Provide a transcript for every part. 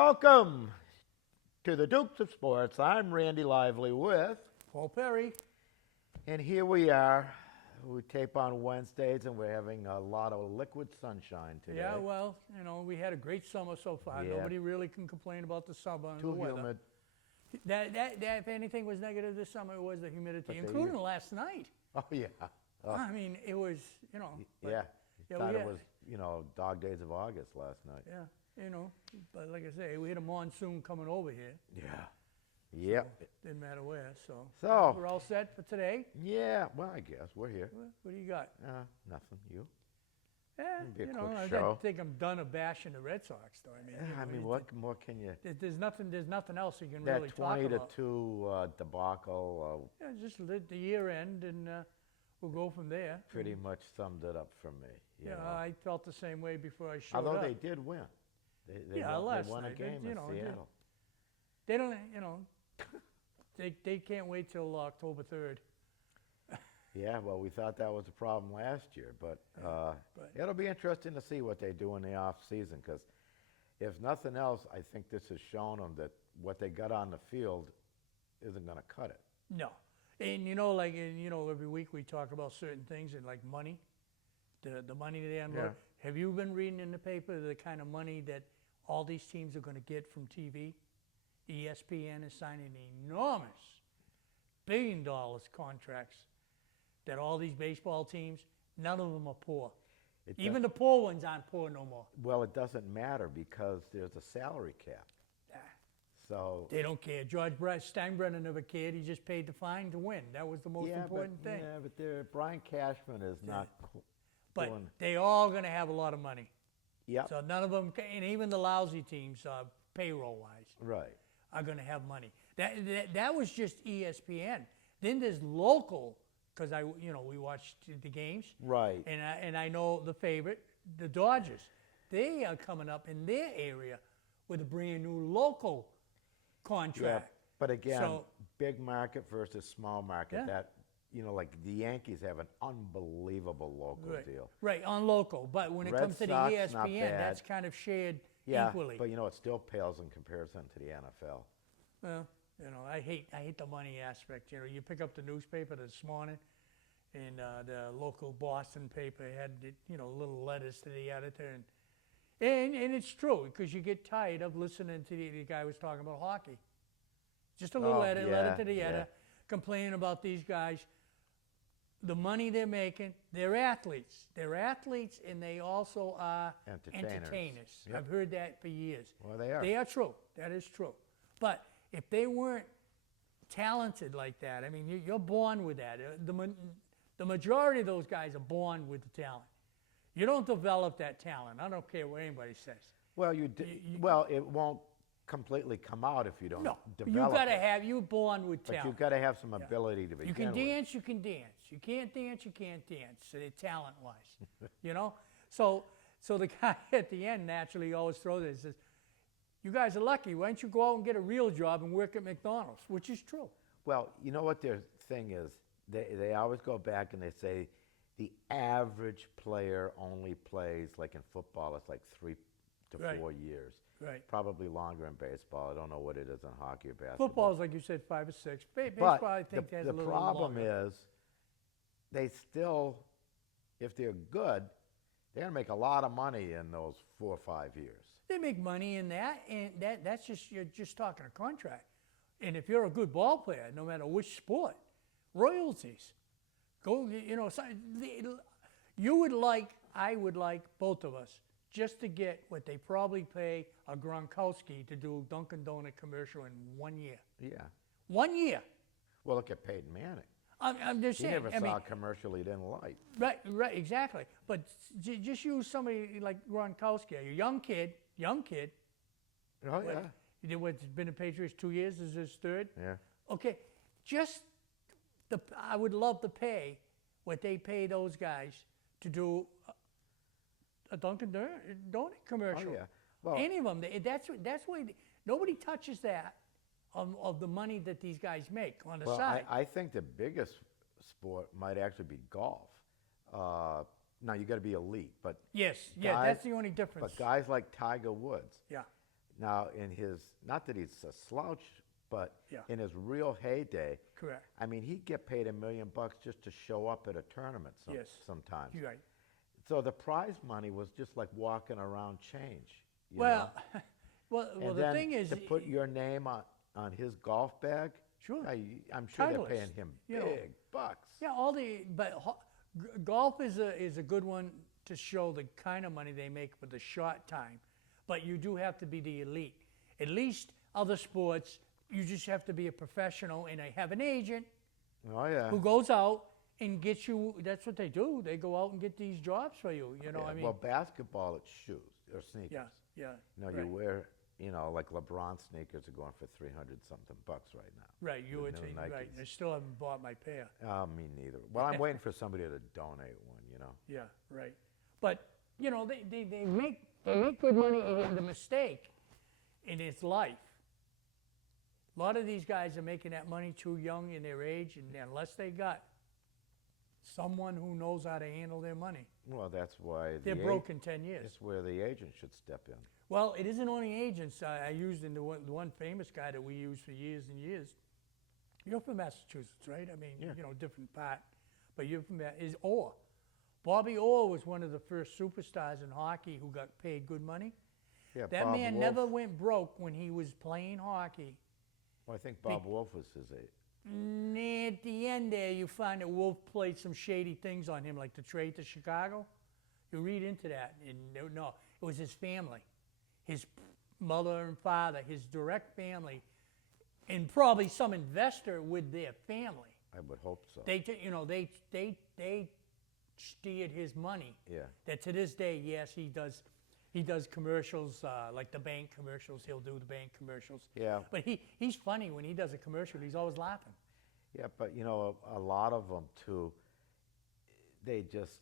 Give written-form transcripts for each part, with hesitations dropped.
Welcome to the Dukes of Sports. I'm Randy Lively with, Paul Perry. and here we are. We tape on Wednesdays, and we're having a lot of liquid sunshine today. Yeah, well, we had a great summer so far. Yeah. Nobody really can complain about the summer and Too the weather. humid. That if anything was negative this summer, it was the humidity, But they including use- last night. Oh yeah. Oh, I mean, it was, but- yeah. yeah, Thought we it had- was, dog days of August last night. Yeah, but like I say, we had a monsoon coming over here. Yeah. Yep. Didn't matter where, so. So- We're all set for today. Yeah. Well, I guess we're here. What do you got? Nothing. You? Yeah, Be a quick I show. think I'm done of bashing the Red Sox, though. I mean, what more can you? There's nothing else you can That really talk 20 to about. 2 debacle Yeah, just let the year end, and we'll go from there. pretty much summed it up for me. you Yeah, know. I felt the same way before I showed Although up. they did win. They Yeah, won, last they won a night, game in they did. Seattle. They don't, they can't wait till October 3rd. Yeah, well, we thought that was a problem last year, but but- it'll be interesting to see what they do in the off season. Because if nothing else, I think this has shown them that what they got on the field isn't going to cut it. No. And every week we talk about certain things and like money, the money they unload. Yeah. Have you been reading in the paper the kind of money that all these teams are going to get from TV? ESPN is signing enormous $1 billion contracts that all these baseball teams, none of them are poor. It Even does- the poor ones aren't poor no more. Well, it doesn't matter because there's a salary cap. Ah, So They don't care. George Steinbrenner never cared. He just paid the fine to win. That was the most important thing. Yeah, but Brian Cashman is not But doing. they all going to have a lot of money. Yep. So none of them, and even the lousy teams, payroll-wise, Right. are going to have money. That was just ESPN. Then there's local, because we watched the games, Right. and I know the favorite, the Dodgers. They are coming up in their area with a brand new local Yeah, contract. but again, So- big market versus small market. Yeah. That like the Yankees have an unbelievable local Right, deal. right, on local. But when it Red comes to the Sox, not ESPN, bad. that's kind of shared Yeah, equally. but it still pales in comparison to the NFL. Well, I hate the money aspect. You pick up the newspaper this morning, and the local Boston paper had little letters to the editor, and it's true because you get tired of listening to the guy was talking about hockey. Just a little Oh, letter yeah, to the yeah. editor, complaining about these guys, the money they're making. They're athletes. They're athletes, and they also are entertainers. Yep. I've heard that for years. Well, they are. They are true. That is true. But if they weren't talented like that, I mean, you're born with that. The majority of those guys are born with the talent. You don't develop that talent. I don't care what anybody says. Well, well, it won't completely come out if you don't develop it. You're born with But talent. you've got to have some ability to begin You can with. dance, you can dance. You can't dance, you can't dance. So talent-wise, So the guy at the end naturally always throws it and says, "You guys are lucky. Why don't you go out and get a real job and work at McDonald's?" Which is true. Well, you know what their thing is? They always go back and they say the average player only plays, like in football, it's like 3 to Right. 4 years. Right. Probably longer in baseball. I don't know what it is in hockey or basketball. Football's like you said, 5 or 6. Baseball, But I think, has the a little problem longer. is they still, if they're good, they're going to make a lot of money in those 4 or 5 years. They make money in that, and that's just you're just talking a contract. And if you're a good ball player, no matter which sport, royalties. I would like both of us just to get what they probably pay a Gronkowski to do a Dunkin' Donut commercial in 1 year. Yeah. 1 year. Well, look at Peyton Manning. I'm just He saying. never I saw mean, a commercial he didn't like. right, exactly. But just use somebody like Gronkowski, a young kid. Oh, yeah. He did what's been in Patriots 2 years. This is his third. Yeah. Okay, I would love to pay what they pay those guys to do a Dunkin' Donut commercial. Oh, yeah. Well, Any of them. That's why nobody touches that of the money that these guys make on the well, side. I think the biggest sport might actually be golf. Now you got to be elite, but Yes, guys- that's the only difference. but guys like Tiger Woods, Yeah, Now, in his, not that he's a slouch, but Yeah. in his real heyday, Correct. I mean, he'd get paid $1 million just to show up at a tournament Yes. sometimes. You're right. So the prize money was just like walking around change. You Well, know? well, And the then thing is, to put your name on his golf bag, Sure. I'm sure they're Titleist, paying him you know. big bucks. yeah, golf is a good one to show the kind of money they make with the short time, but you do have to be the elite. At least other sports, you just have to be a professional and have an agent Oh yeah. who goes out and gets you. That's what they do. They go out and get these jobs for you. You know, Yeah, I mean, well, basketball, it's shoes or sneakers. yeah, yeah. You know, right. you wear, like LeBron sneakers are going for 300 something bucks right now. Right, you the would new say, right. Nikes. I still haven't bought my pair. Me neither. Well, I'm waiting for somebody to donate one. Yeah, right. But they make good money. And the mistake in its life. A lot of these guys are making that money too young in their age, and unless they got someone who knows how to handle their money, Well, that's why they're broke in 10 years. That's where the agent should step in. Well, it isn't only agents. I used in the one famous guy that we used for years and years. You're from Massachusetts, right? I mean, Yeah. Different part, but you're from is Orr. Bobby Orr was one of the first superstars in hockey who got paid good money. Yeah, That Bob man Wolf. never went broke when he was playing hockey. Well, I think Bob Wolf was his age. At the end there, you find that Wolf played some shady things on him, like the trade to Chicago. You read into that, and no, it was his family, his mother and father, his direct family, and probably some investor with their family. I would hope so. They steered his money. Yeah. That to this day, yes, he does. He does commercials like the bank commercials. He'll do the bank commercials. Yeah. But he's funny when he does a commercial. He's always laughing. Yeah, but a lot of them too, they just,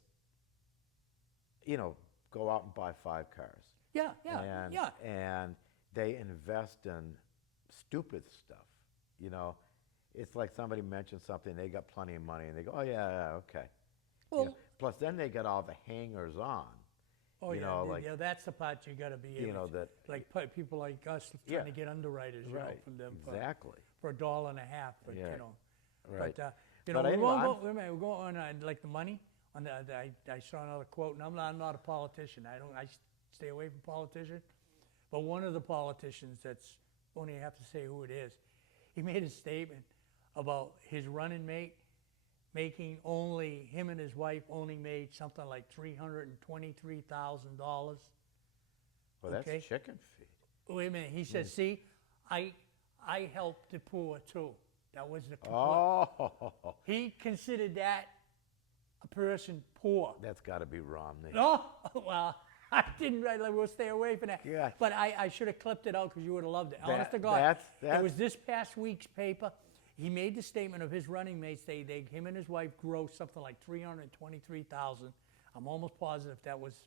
go out and buy 5 cars. Yeah, and, And they invest in stupid stuff. It's like somebody mentioned something, they got plenty of money, and they go, oh yeah, okay. Well, Plus, then they get all the hangers on. oh you yeah, know, like- that's the part you got to be able. You know to, that. like people like us Yeah. trying to get underwriters, Right. from them Exactly. for $1.50. But Yeah. But Right. we But anyway, won't I'm- go. Wait a minute, we're going on like the money. I saw another quote, and I'm not a politician. I stay away from politicians. But one of the politicians that's only have to say who it is. He made a statement about his running mate making him and his wife only made something like $323,000. Well, that's Okay. chicken feed. Wait a minute. He says, "See, I help the poor too." That was the complete. Oh, He considered that a person poor. that's got to be Romney. No, well, I didn't. We'll stay away from that. Yeah. But I should have clipped it out because you would have loved it. Honest to That- God, that's- it was this past week's paper. He made the statement of his running mates. Him and his wife grossed something like $323,000. I'm almost positive that was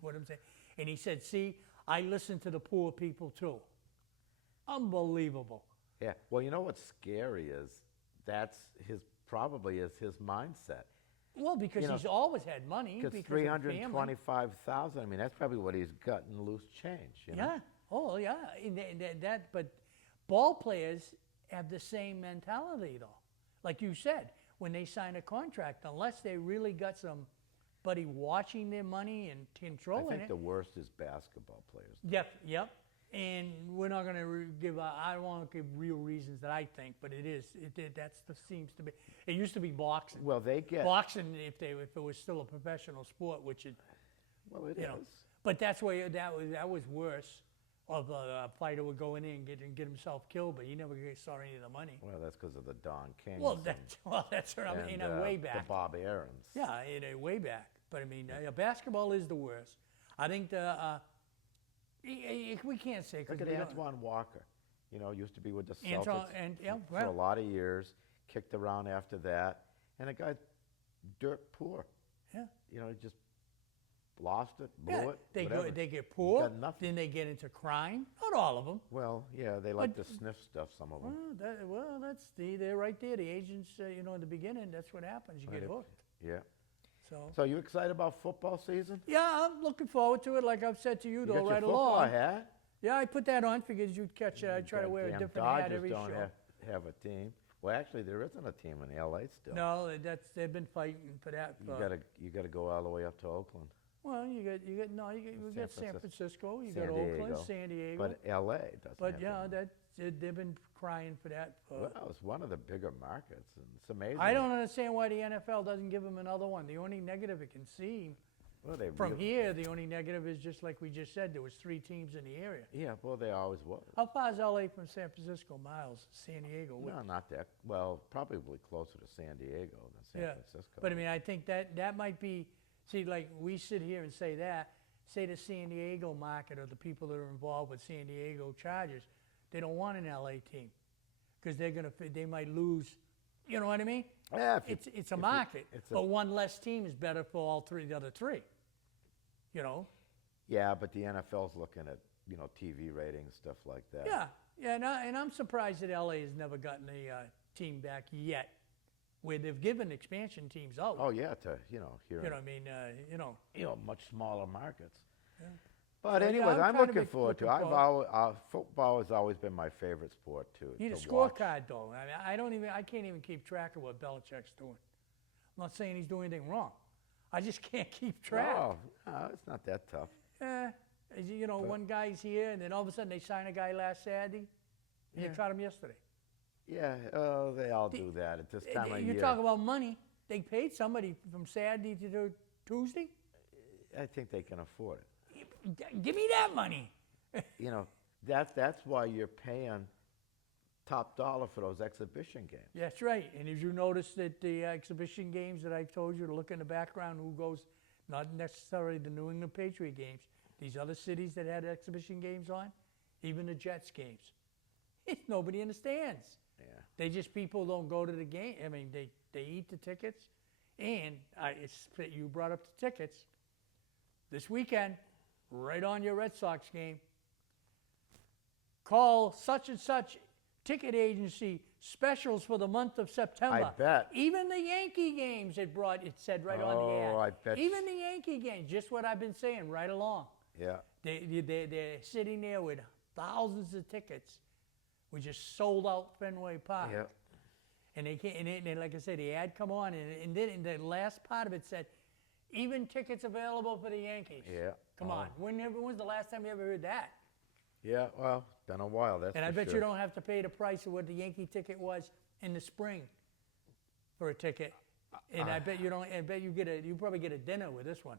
what I'm saying. And he said, "See, I listen to the poor people too." Unbelievable. Yeah. Well, you know what's scary is that's probably his mindset. Well, because he's always had money. Because Because of family. 325,000. I mean, that's probably what he's got in loose change. Yeah. Oh, yeah. And but ball players have the same mentality, though. Like you said, when they sign a contract, unless they really got somebody watching their money and I controlling think it. the worst is basketball players. Yep. And we're not going to give. I don't want to give real reasons that I think, but it is. Seems to be. It used to be boxing. Well, they get. Boxing, if it was still a professional sport, which it. Well, it You is. know, but that's where that was worse. Of a fighter would go in there and get himself killed, but he never saw any of the money. Well, that's because of the Don Kings. Well, that's what I mean. and, Way the back. Bob Aarons. Yeah, way back. But I mean, basketball is the worst. I think we can't say Look because at Antoine Walker. Used to be with the Celtics for a well, lot of years. Kicked around after that, and the guy's dirt poor. yeah. He just lost it, blew Yeah, it. they whatever. they get poor, Got nothing. then they get into crime. Not all of them. Well, yeah, they like But- to sniff stuff. Some of them. That's they're right there. The agents, in the beginning, that's what happens. You get Right. hooked. Yeah. So So you excited about football season? yeah, I'm looking forward to it. Like I've said to you, You though, got your right football along. hat. Yeah, I put that on, figured you'd catch it. I try to wear a Goddamn different hat Dodgers every don't show. have a team. Well, actually, there isn't a team in L.A. still. No, they've been fighting for that. You gotta go all the way up to Oakland. Well, you got San Francisco, you got San Oakland, Diego. San Diego. But L.A. doesn't But have yeah, any. they've been crying for that. Well, it's one of the bigger markets, and it's amazing. I don't understand why the NFL doesn't give them another one. The only negative it can see Well, they from really- here, the only negative is just like we just said, there was 3 teams in the area. Yeah, well, they always was. How far is LA from San Francisco? Miles, San Diego. No, not that. Well, probably closer to San Diego than San Yeah, Francisco. but I mean, I think that might be. See, like we sit here and say that. Say the San Diego market or the people that are involved with San Diego Chargers, they don't want an LA team because they might lose. You know what I mean? Yeah, It's a market, but one less team is better for all the other 3. You know? yeah, but the NFL's looking at TV ratings, stuff like that. Yeah, and I'm surprised that LA has never gotten a team back yet, where they've given expansion teams out. Oh yeah, to here. You know, I mean, Much smaller markets. Yeah. But So, yeah, anyways, I'm I'm kinda looking forward to. looking I've always football has always been my favorite sport too. need a to watch. scorecard though. I mean, I can't even keep track of what Belichick's doing. I'm not saying he's doing anything wrong. I just can't keep track. Oh, no, it's not that tough. One guy's here, and then all of a sudden they sign a guy last Saturday, and Yeah. they cut him yesterday. Yeah, they all do that at this time of You year. talk about money. They paid somebody from Saturday to Tuesday. I think they can afford it. Give me that money. That's why you're paying top dollar for those exhibition games. That's right. And if you notice that the exhibition games that I've told you to look in the background, who goes, not necessarily the New England Patriot games, these other cities that had exhibition games on, even the Jets games, nobody understands. Yeah. They just, people don't go to the game. I mean, they eat the tickets. And you brought up the tickets. This weekend, right on your Red Sox game, call such and such ticket agency specials for the month of September. I bet. Even the Yankee games it said right on the ad. Oh, I bet. Even the Yankee games, just what I've been saying right along. Yeah. They're sitting there with thousands of tickets. We just sold out Fenway Park. Yeah. And they can't, and like I said, the ad come on, and then in the last part of it said, even tickets available for the Yankees. Yeah. Come on. When was the last time you ever heard that? Yeah. Well, it's been a while. That's And I for bet sure. you don't have to pay the price of what the Yankee ticket was in the spring for a ticket. And I bet you don't. I bet you probably get a dinner with this one.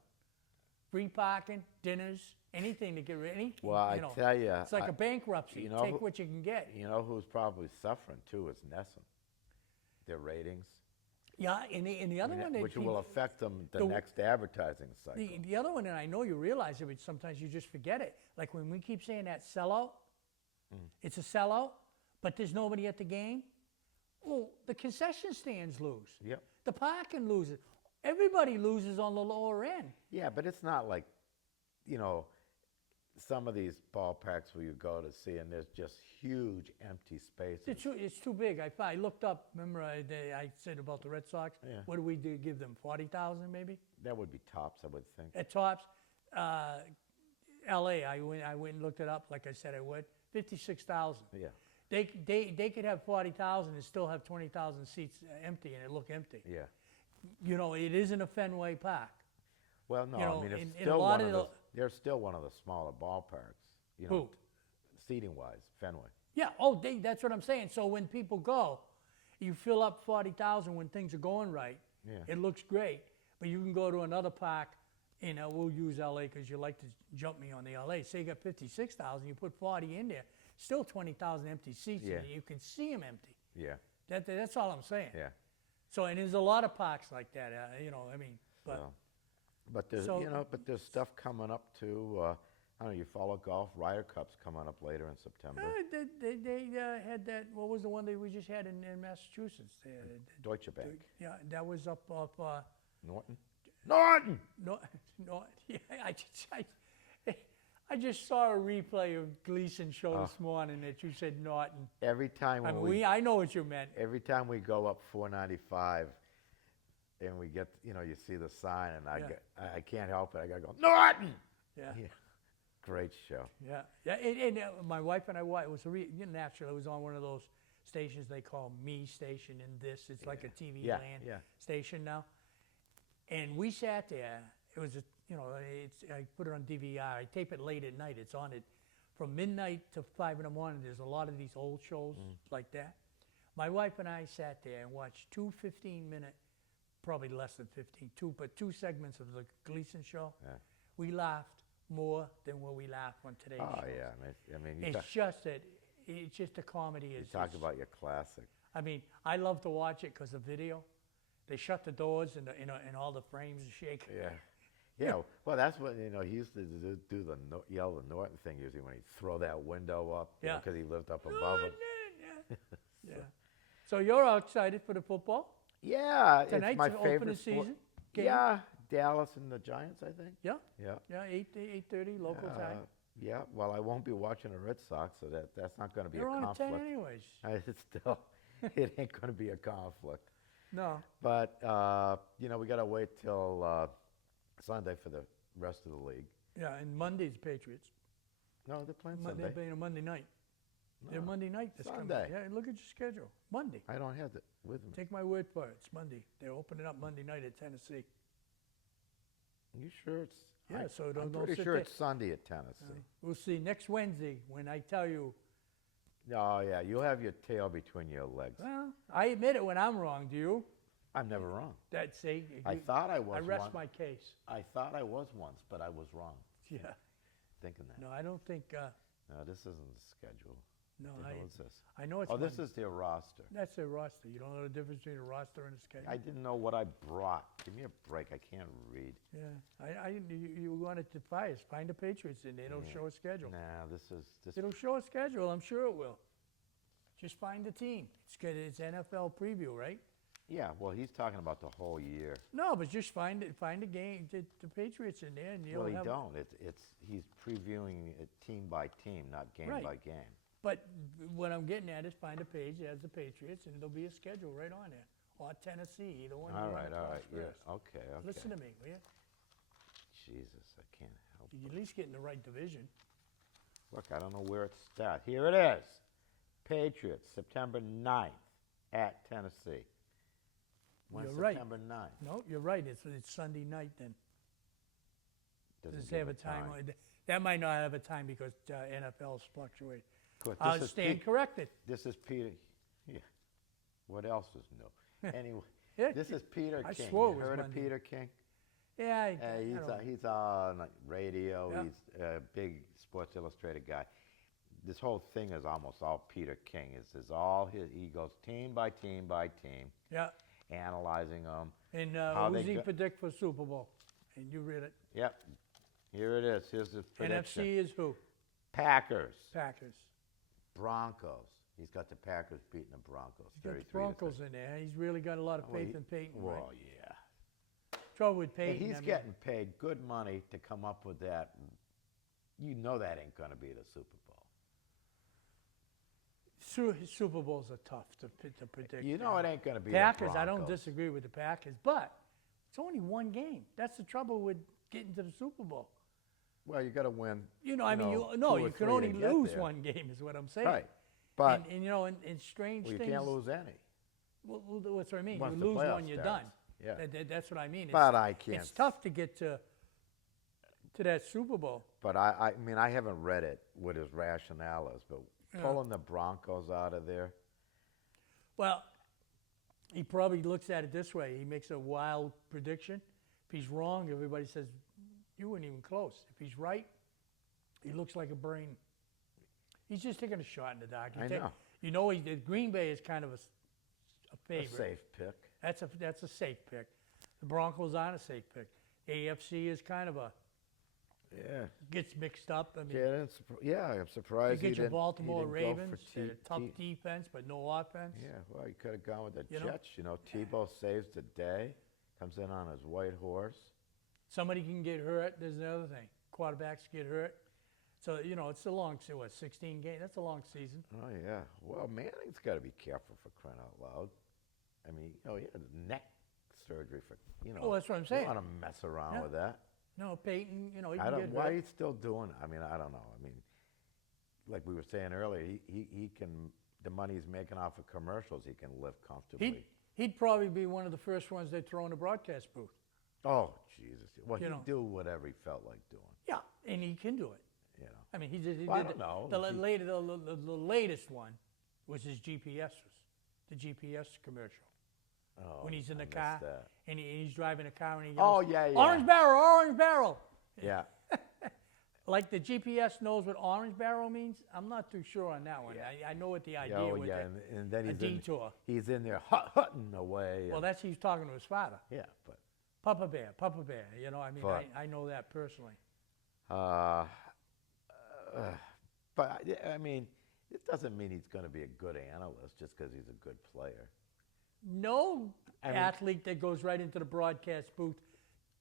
Free parking, dinners, anything to get anything. Well, I tell you, it's like a bankruptcy. Take what you can get. You know who's probably suffering too is Nesson. Their ratings, Yeah, and the other one that which will affect them the next advertising cycle. The other one, and I know you realize it, but sometimes you just forget it. Like when we keep saying that sellout, it's a sellout, but there's nobody at the game. Well, the concession stands lose. Yep. The parking loses. Everybody loses on the lower end. Yeah, but it's not like, some of these ballparks where you go to see and there's just huge empty spaces. It's too big. I looked up. Remember, I said about the Red Sox. Yeah. What do we do? Give them 40,000 maybe That would be tops, I would think. at tops. L.A. I went and looked it up. Like I said, I would 56,000. Yeah. They could have 40,000 and still have 20,000 seats empty, and it look empty. Yeah. It isn't a Fenway Park. Well, no, I mean, it's in a still lot one of of they're still one of the smaller ballparks. Who? Seating-wise, Fenway. Yeah. That's what I'm saying. So when people go, you fill up 40,000 when things are going right. Yeah. It looks great, but you can go to another park. We'll use LA because you like to jump me on the LA. Say you got 56,000, you put 40 in there, still 20,000 empty seats. Yeah. And you can see them empty. Yeah. That's all I'm saying. Yeah. So, and there's a lot of parks like that. But So, but there's but there's stuff coming up too. I don't know. You follow golf? Ryder Cup's coming up later in September. they had that. What was the one that we just had in Massachusetts? Deutsche Bank. Yeah, that was up off. Norton. Norton. No, yeah, I just saw a replay of Gleason show this morning that you said Norton. Every time I when mean, I know what you meant. every time we go up 495, and we get you see the sign, and I can't help it. I gotta go Norton. Yeah. Yeah. Great show. Yeah, yeah. And my wife and I, it was naturally, it was on one of those stations they call Me Station and this. It's like a TV Yeah, land yeah. station now. And we sat there. It was I put it on DVR. I tape it late at night. It's on it from midnight to 5 in the morning. There's a lot of these old shows like that. My wife and I sat there and watched 2 15-minute, probably less than 15, two segments of the Gleason show. Yeah. We laughed more than what we laugh on today's Oh show. yeah, I mean, you It's just that it's just the comedy is. talk about your classic. I mean, I love to watch it because of video. They shut the doors and all the frames are shaking. Yeah. Yeah, well, that's what, he used to do the yell the Norton thing usually when he'd throw that window up, Yeah. because he lived up above it. Yeah. So you're all excited for the football Yeah, tonight's it's my the favorite opening sport. season game? Yeah, Dallas and the Giants, I think. Yeah, Yeah. yeah. 8:30 local time. Yeah, well, I won't be watching the Red Sox, so that's not going to be They're a on at 10 conflict. anyways. It's still, it ain't going to be a conflict. No. But, we got to wait till Sunday for the rest of the league. Yeah, and Monday's Patriots. No, they're playing They're Sunday. playing a Monday night. They're No, Monday night this coming. Sunday. Yeah, look at your schedule. Monday. I don't have it with me. Take my word for it. It's Monday. They're opening up Monday night at Tennessee. You sure it's? Yeah, so I'm don't pretty sit sure there. it's Sunday at Tennessee. We'll see next Wednesday when I tell you. Oh yeah, you'll have your tail between your legs. Well, I admit it when I'm wrong. Do you? I'm never wrong. That see. I thought I was I rest once. my case. I thought I was once, but I was wrong Yeah. thinking that. No, I don't think. No, this isn't the schedule. No, What the hell is this? I know it's. Oh, this Monday. is their roster. That's their roster. You don't know the difference between a roster and a schedule. I didn't know what I brought. Give me a break. I can't read. Yeah, you wanted to find the Patriots, and they don't Yeah. show a schedule. Nah, this. It'll show a schedule. I'm sure it will. Just find the team. It's good. It's NFL preview, right? Yeah, well, he's talking about the whole year. No, but just find a game, the Patriots in there, and you'll Well, he have. don't. He's previewing it team by team, not game Right. by game. But what I'm getting at is find a page that has the Patriots, and there'll be a schedule right on there. Or Tennessee, either one. All you right, wanna all toss right, yeah, first. okay. Listen to me, will you? Jesus, I can't help. You at least get in the right division. Look, I don't know where it starts. Here it is. Patriots, September 9th at Tennessee. When's You're right. September 9th? No, you're right. It's Sunday night then. Doesn't Does it give have a time? That might not have a time because NFL's fluctuate. Good. I'll This is stand Pete- corrected. This is Peter. Yeah. What else is new? Anyway, Yeah, this is Peter I King. swore it You was heard of Monday. Peter King? Yeah, I He's don't know. he's on radio. Yeah. He's a big Sports Illustrated guy. This whole thing is almost all Peter King. He goes team by team by team, Yeah. analyzing them. And How they who's he go- predict for Super Bowl? And you read it. Yep. Here it is. Here's his prediction. NFC is who? Packers, Packers. Broncos. He's got the Packers beating the Broncos. He's got the 33 to Broncos in there. He's really got a lot of Well, faith in Peyton. Right? Well, yeah. Trouble with And Peyton. he's I mean, getting paid good money to come up with that. You know that ain't going to be the Super Bowl. Super Bowls are tough to predict. You know it ain't going to be Packers, the I don't Broncos. disagree with the Packers, but it's only one game. That's the trouble with getting to the Super Bowl. Well, you got to win. You know, I mean, two you or can three only to get lose there. one game, is what I'm saying. Right. But and you know, and strange well, you things. can't lose any. Well, that's what I mean. Once You the lose playoffs one, you're starts. done. Yeah. That's what I mean. But I can't. It's tough to get to that Super Bowl. But I mean, I haven't read it, what his rationale is, but Yeah. pulling the Broncos out of there. Well, he probably looks at it this way. He makes a wild prediction. If he's wrong, everybody says, you weren't even close. If he's right, he looks like a brain. He's just taking a shot in the dark. I know. You know, Green Bay is kind of a A favorite. safe pick. That's a safe pick. The Broncos aren't a safe pick. AFC is kind of Yeah. gets mixed up. I mean, I'm you surprised he get your didn't. Baltimore he didn't Ravens, Go for they're a tough defense, but no offense. Yeah, well, you could have gone with the You know? Jets. You know, Tebow saves the day, comes in on his white horse. Somebody can get hurt. There's another thing. Quarterbacks get hurt. So, you know, it's a long, 16 games? That's a long season. Oh yeah. Well, Manning's got to be careful for crying out loud. I mean, he had neck surgery for. Oh, that's what I'm saying. You don't want to mess around Yeah. with that. No, Peyton, you know, he I can don't. get Why hurt. he's still doing it? I mean, I don't know. I mean, like we were saying earlier, he can, the money he's making off of commercials, he can live comfortably. He'd probably be one of the first ones they throw in the broadcast booth. Oh, Jesus. Well, You he'd know. do whatever he felt like doing, Yeah, and he can do it. you know. I mean, he did. Well, I don't know. The, He- the latest one was his the GPS commercial. Oh, When he's in I the missed car that. and he's driving a car and he Oh, yells, yeah, yeah. Orange Barrel, Orange Barrel. Yeah. Like the GPS knows what Orange Barrel means. I'm not too sure on that one. I know what the idea Oh, with yeah. it. And then a he's in, detour. he's in there hutting away. Well, and- that's he's talking to his father, yeah, but Papa Bear. You know, I mean, But- I know that personally. but I mean, it doesn't mean he's going to be a good analyst just because he's a good player. No I mean- athlete that goes right into the broadcast booth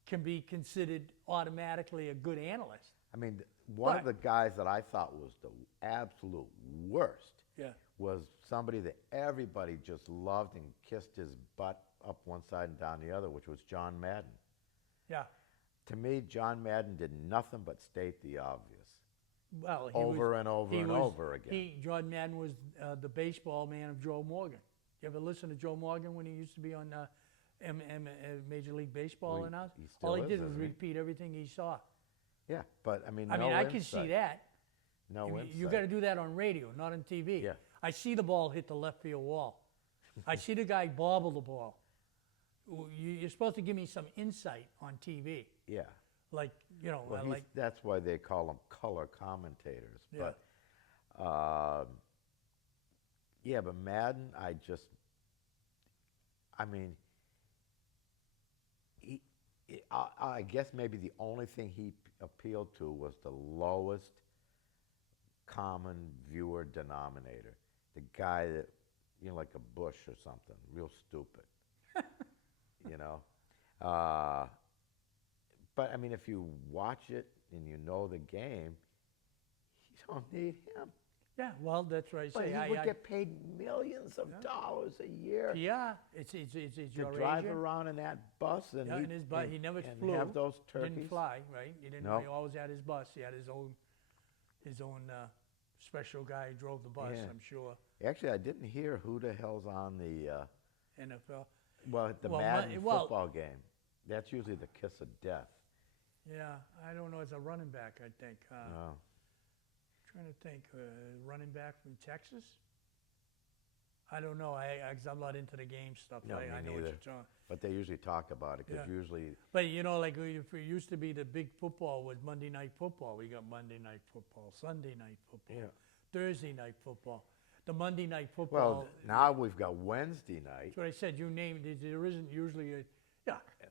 can be considered automatically a good analyst. I mean, one of But- the guys that I thought was the absolute worst Yeah. was somebody that everybody just loved and kissed his butt up one side and down the other, which was John Madden. Yeah. To me, John Madden did nothing but state the obvious Well, he over was, and over he and was- over again. John Madden was the baseball man of Joe Morgan. You ever listen to Joe Morgan when he used to be on Major League Baseball Well, and us? he still All he is, did was isn't he? repeat everything he saw. Yeah, but I mean, I no mean, I can see insight. that. No You insight. got to do that on radio, not on TV. Yeah. I see the ball hit the left field wall. I see the guy bobble the ball. You're supposed to give me some insight on TV, Yeah. like you know, Well, like that's why they call them color commentators. Yeah. But yeah, but Madden, I mean, I guess maybe the only thing he appealed to was the lowest common viewer denominator. The guy that, you know, like a Bush or something, real stupid. You know? But I mean, if you watch it and you know the game, you don't need him. yeah. Well, that's what I But say. he would get paid millions of dollars a year Yeah, it's to your drive Asia. around in that bus and, Yeah, in his bus. He never and flew. have those turkeys. Didn't fly, right? He didn't. No. He always had his bus. He had his own special guy who drove the bus. Yeah. I'm sure. Actually, I didn't hear who the hell's on the NFL. the Well, Madden well- football game. That's usually the kiss of death. Yeah, I don't know. It's a running back, I think. Oh. Trying to think, running back from Texas. I don't know. Cause I'm not into the game stuff. No, me I know what neither. you're talking. But they usually talk about it because Yeah. usually, But you know, like if it used to be the big football was Monday Night Football. We got Monday Night Football, Sunday Night Football, Yeah. Thursday Night Football. The Monday Night Football. well, now we've got Wednesday night. That's what I said. You named it. There isn't usually a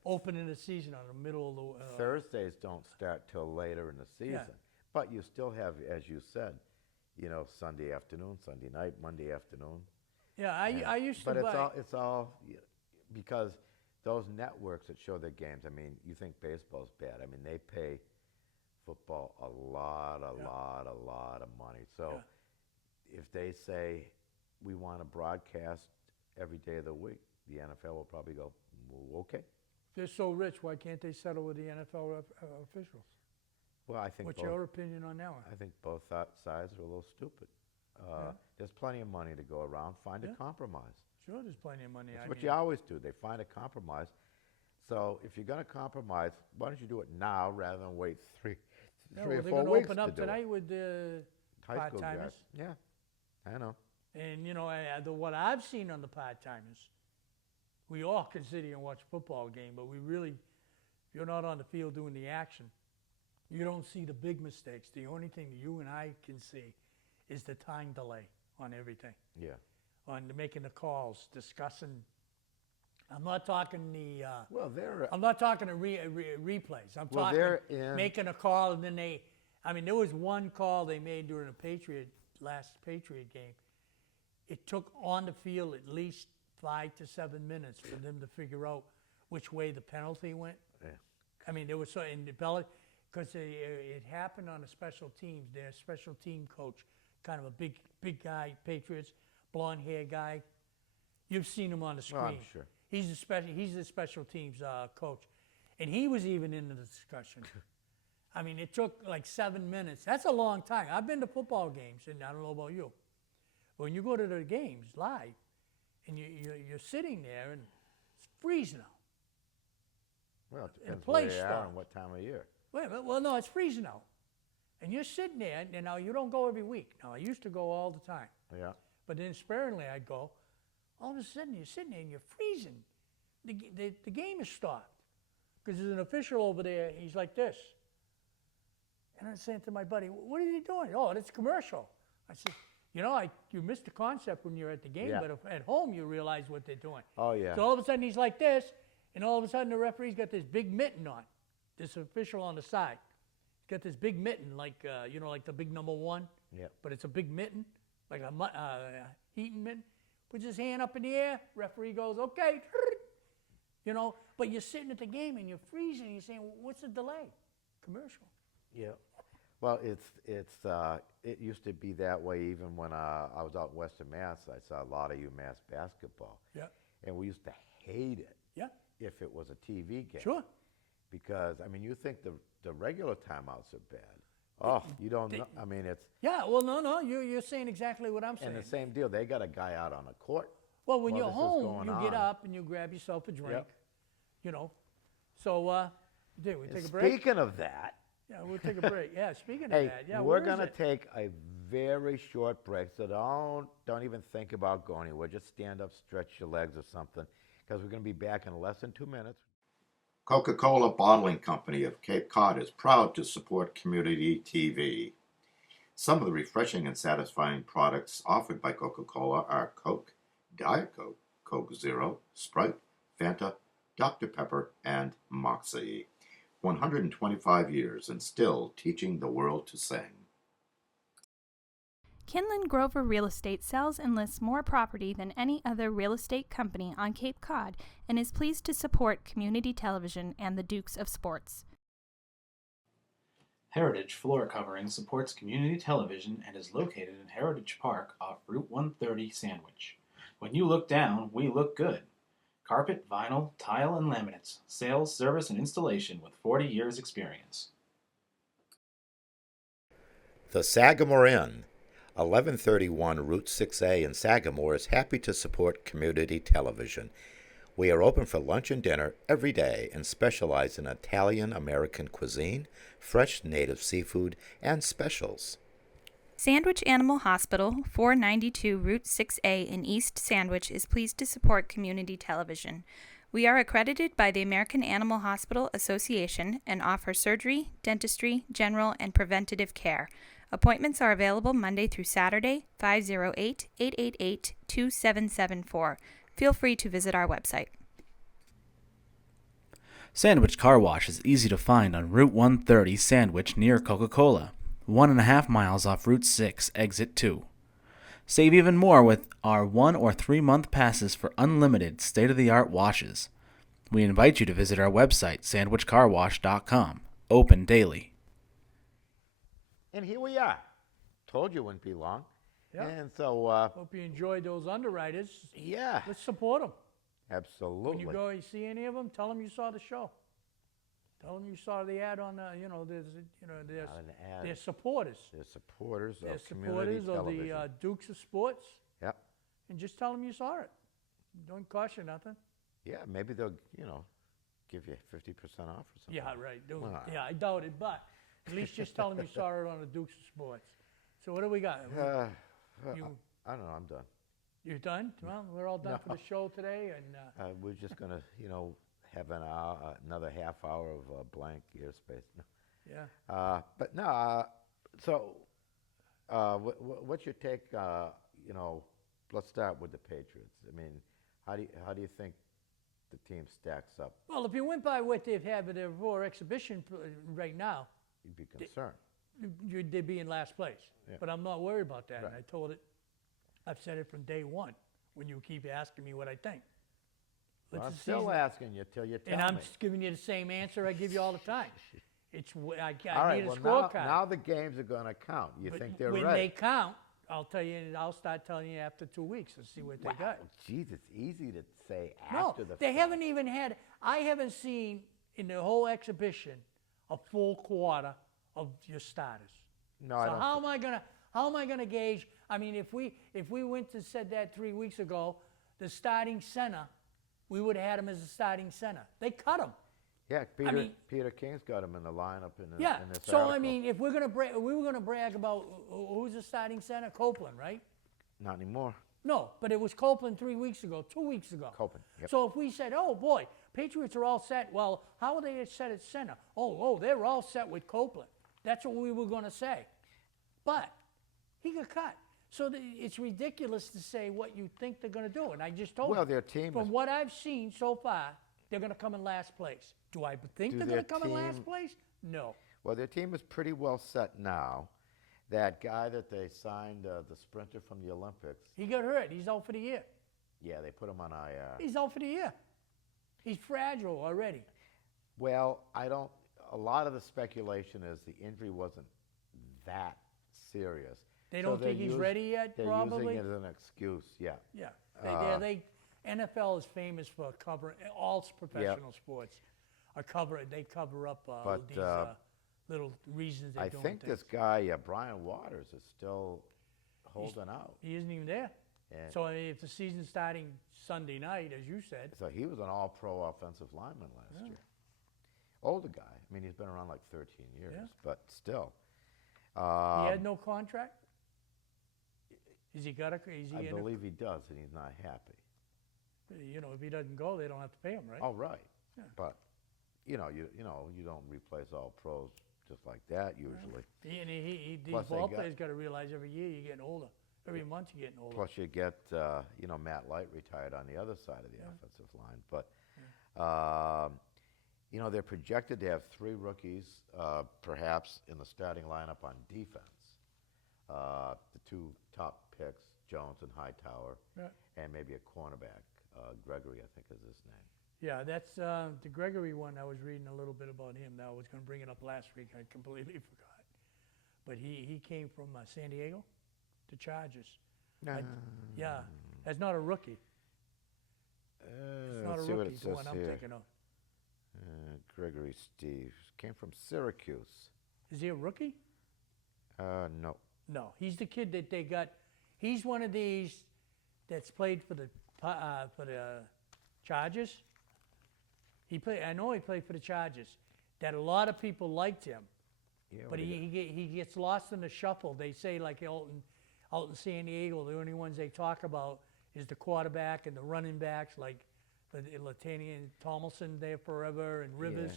opening the season on the middle of the. Thursdays don't start till later in the season. But you still have, as you said, you know, Sunday afternoon, Sunday night, Monday afternoon. Yeah, I used to But buy. it's all because those networks that show their games. I mean, you think baseball's bad? I mean, they pay football a lot of money. So if they say we want to broadcast every day of the week, the NFL will probably go, well, okay. They're so rich. Why can't they settle with the NFL officials? Well, I think What's both, your opinion on that one? I think both sides are a little stupid. There's plenty of money to go around. Find a compromise. Sure, there's plenty of money. That's I what mean, you always do. They find a compromise. So if you're going to compromise, why don't you do it now rather than wait three yeah, or well, they're 4 gonna weeks open to up do tonight it? with the High school guys. part-timers. Yeah, I know. And you know, what I've seen on the part-timers, we all can sit here and watch a football game, but we really, if you're not on the field doing the action, you don't see the big mistakes. The only thing that you and I can see is the time delay on everything, Yeah. on making the calls, discussing. I'm not talking the. Well, they're I'm not talking the replays. I'm Well, talking they're in- making a call and then they. I mean, there was one call they made during the last Patriot game. It took on the field at least 5 to 7 minutes for them to figure out which way the penalty went. Yeah. I mean, there was so in the Belichick, because it happened on the special teams. Their special team coach, kind of a big guy, Patriots, blonde hair guy. You've seen him on the screen. Oh, I'm sure. He's the special teams coach, And he was even in the discussion. I mean, it took like 7 minutes. That's a long time. I've been to football games, and I don't know about you. But when you go to the games live, and you're sitting there, and it's freezing out. Well, it the depends where place they are stopped. and what time of year. Wait a minute. Well, no, it's freezing out. And you're sitting there, and now you don't go every week. Now, I used to go all the time. Yeah. But then sparingly I'd go. All of a sudden, you're sitting there and you're freezing. The game is stopped. Because there's an official over there, he's like this. And I'm saying to my buddy, what are you doing? Oh, it's a commercial. I said, you miss the concept when you're at the game, Yeah. but at home you realize what they're doing. Oh, yeah. So all of a sudden he's like this, and all of a sudden the referee's got this big mitten on, this official on the side. He's got this big mitten, like like the big number 1. Yeah. But it's a big mitten, like a heating mitten. Puts his hand up in the air, referee goes, okay. But you're sitting at the game and you're freezing, and you're saying, what's the delay? Commercial. Yeah. Well, it used to be that way even when I was out in Western Mass. I saw a lot of UMass basketball. Yeah. And we used to hate it Yeah, if it was a TV game. sure. Because, I mean, you think the regular timeouts are bad. Oh, you don't know. I mean, it's, Yeah, well, no, you're saying exactly what I'm saying. and the same deal. They got a guy out on the court. Well, when while you're this is home, you going get on. up and you grab yourself a drink, Yep. So, we And take a break? speaking of that, Yeah, we'll take a break. Yeah, speaking of hey, that, yeah, we're where is gonna it? take a very short break, so don't even think about going anywhere. Just stand up, stretch your legs or something, because we're gonna be back in less than 2 minutes. Coca-Cola Bottling Company of Cape Cod is proud to support Community TV. Some of the refreshing and satisfying products offered by Coca-Cola are Coke, Diet Coke, Coke Zero, Sprite, Fanta, Dr. Pepper, and Moxie. 125 years and still teaching the world to sing. Kinlan Grover Real Estate sells and lists more property than any other real estate company on Cape Cod and is pleased to support community television and the Dukes of Sports. Heritage Floor Covering supports community television and is located in Heritage Park off Route 130 Sandwich. When you look down, we look good. Carpet, vinyl, tile, and laminates. Sales, service, and installation with 40 years experience. The Sagamore Inn, 1131 Route 6A in Sagamore, is happy to support community television. We are open for lunch and dinner every day and specialize in Italian-American cuisine, fresh native seafood, and specials. Sandwich Animal Hospital, 492 Route 6A in East Sandwich, is pleased to support community television. We are accredited by the American Animal Hospital Association and offer surgery, dentistry, general, and preventative care. Appointments are available Monday through Saturday, 508-888-2774. Feel free to visit our website. Sandwich Car Wash is easy to find on Route 130 Sandwich near Coca-Cola, 1.5 miles off Route 6, Exit 2. Save even more with our 1 or 3 month passes for unlimited state-of-the-art washes. We invite you to visit our website, sandwichcarwash.com. Open daily. And here we are. Told you it wouldn't be long. Yeah. And so, Hope you enjoyed those underwriters. yeah, Let's support them. When absolutely. you go, you see any of them, tell them you saw the show. Tell them you saw the ad on, there's, Not an ad. they're supporters. They're supporters They're of community supporters of television. the Dukes of Sports, Yep. and just tell them you saw it. Don't cost you nothing. Yeah, maybe they'll, give you 50% off or something. Yeah, right. Wow. Yeah, I doubt it, but at least just tell them you saw it on the Dukes of Sports. So what do we got? You- I don't know. I'm done. You're done? Well, we're all done for No. the show today, and We're just gonna, have an hour, another half hour of blank airspace. yeah. But no. So, what's your take? Let's start with the Patriots. I mean, how do you think the team stacks up? Well, if you went by what they've had with their Raw exhibition right now, You'd be concerned. they'd be in last place. Yeah. But I'm not worried about that. And Right. I told it, I've said it from day one when you keep asking me what I think. Well, I'm Let's still season- asking you till you tell And I'm me. just giving you the same answer I give you all the time. I All right. need a Well, scorecard. now the games are gonna count. You But think they're when ready? they count, I'll tell you, and I'll start telling you after 2 weeks and see what they got. Geez, it's easy to say No, after the they fact. haven't even had. I haven't seen in the whole exhibition a full quarter of your starters. No, I So don't. how am I gonna gauge? I mean, if we went to said that 3 weeks ago, the starting center, we would have had him as a starting center. They cut him. Yeah, mean- Peter King's got him in the lineup in, Yeah. in this So article. I mean, if we're gonna we were gonna brag about who's the starting center, Copeland, right? Not anymore. No, but it was Copeland 3 weeks ago, 2 weeks ago. Copeland, yep. So if we said, oh boy, Patriots are all set, well, how are they set at center? Oh, they're all set with Copeland. That's what we were going to say. But he got cut. So it's ridiculous to say what you think they're going to do. And I just told Well, you, their team from is- what I've seen so far, they're going to come in last place. Do I think Do they're their going to come in last team- place? No. Well, their team is pretty well set now. That guy that they signed, the sprinter from the Olympics, He got hurt. He's out for the year. yeah, they put him on IR. He's out for the year. He's fragile already. Well, a lot of the speculation is the injury wasn't that serious. They So don't think they're he's ready yet, They're probably? using it as an excuse, yeah. Yeah, NFL is famous for covering all professional sports. They cover up But, these little reasons they I don't. think this guy, Brian Waters, is still holding out. He isn't even there. And- So I mean, if the season's starting Sunday night, as you said, So he was an all-pro offensive lineman last year. Older guy. I mean, he's been around like 13 years, Yeah. but still. he had no contract. Is he got a? Is he I in believe he does, and he's not happy. You know, if he doesn't go, they don't have to pay him, right? Oh, right. Yeah. But you don't replace all pros just like that usually. These Plus they ball got- players got to realize every year you're getting older. Every month you're getting older. Plus you get Matt Light retired on the other side of the offensive line, but they're projected to have 3 rookies, perhaps in the starting lineup on defense. The 2 top picks, Jones and Hightower, Yeah. and maybe a cornerback, Gregory, I think is his name. Yeah, that's the Gregory one. I was reading a little bit about him. Now I was going to bring it up last week. I completely forgot. But he came from San Diego, the Chargers. Yeah, that's not a rookie. It's not a let's see what rookie. it The one says I'm here. thinking of. Gregory Steve came from Syracuse. Is he a rookie? No. No, he's the kid that they got. He's one of these that's played for the Chargers. I know he played for the Chargers. That a lot of people liked him. Yeah, But what do you he gets lost in the shuffle. They say like out in San Diego, the only ones they talk about is the quarterback and the running backs, like Latavius Tomlinson there forever and Rivers.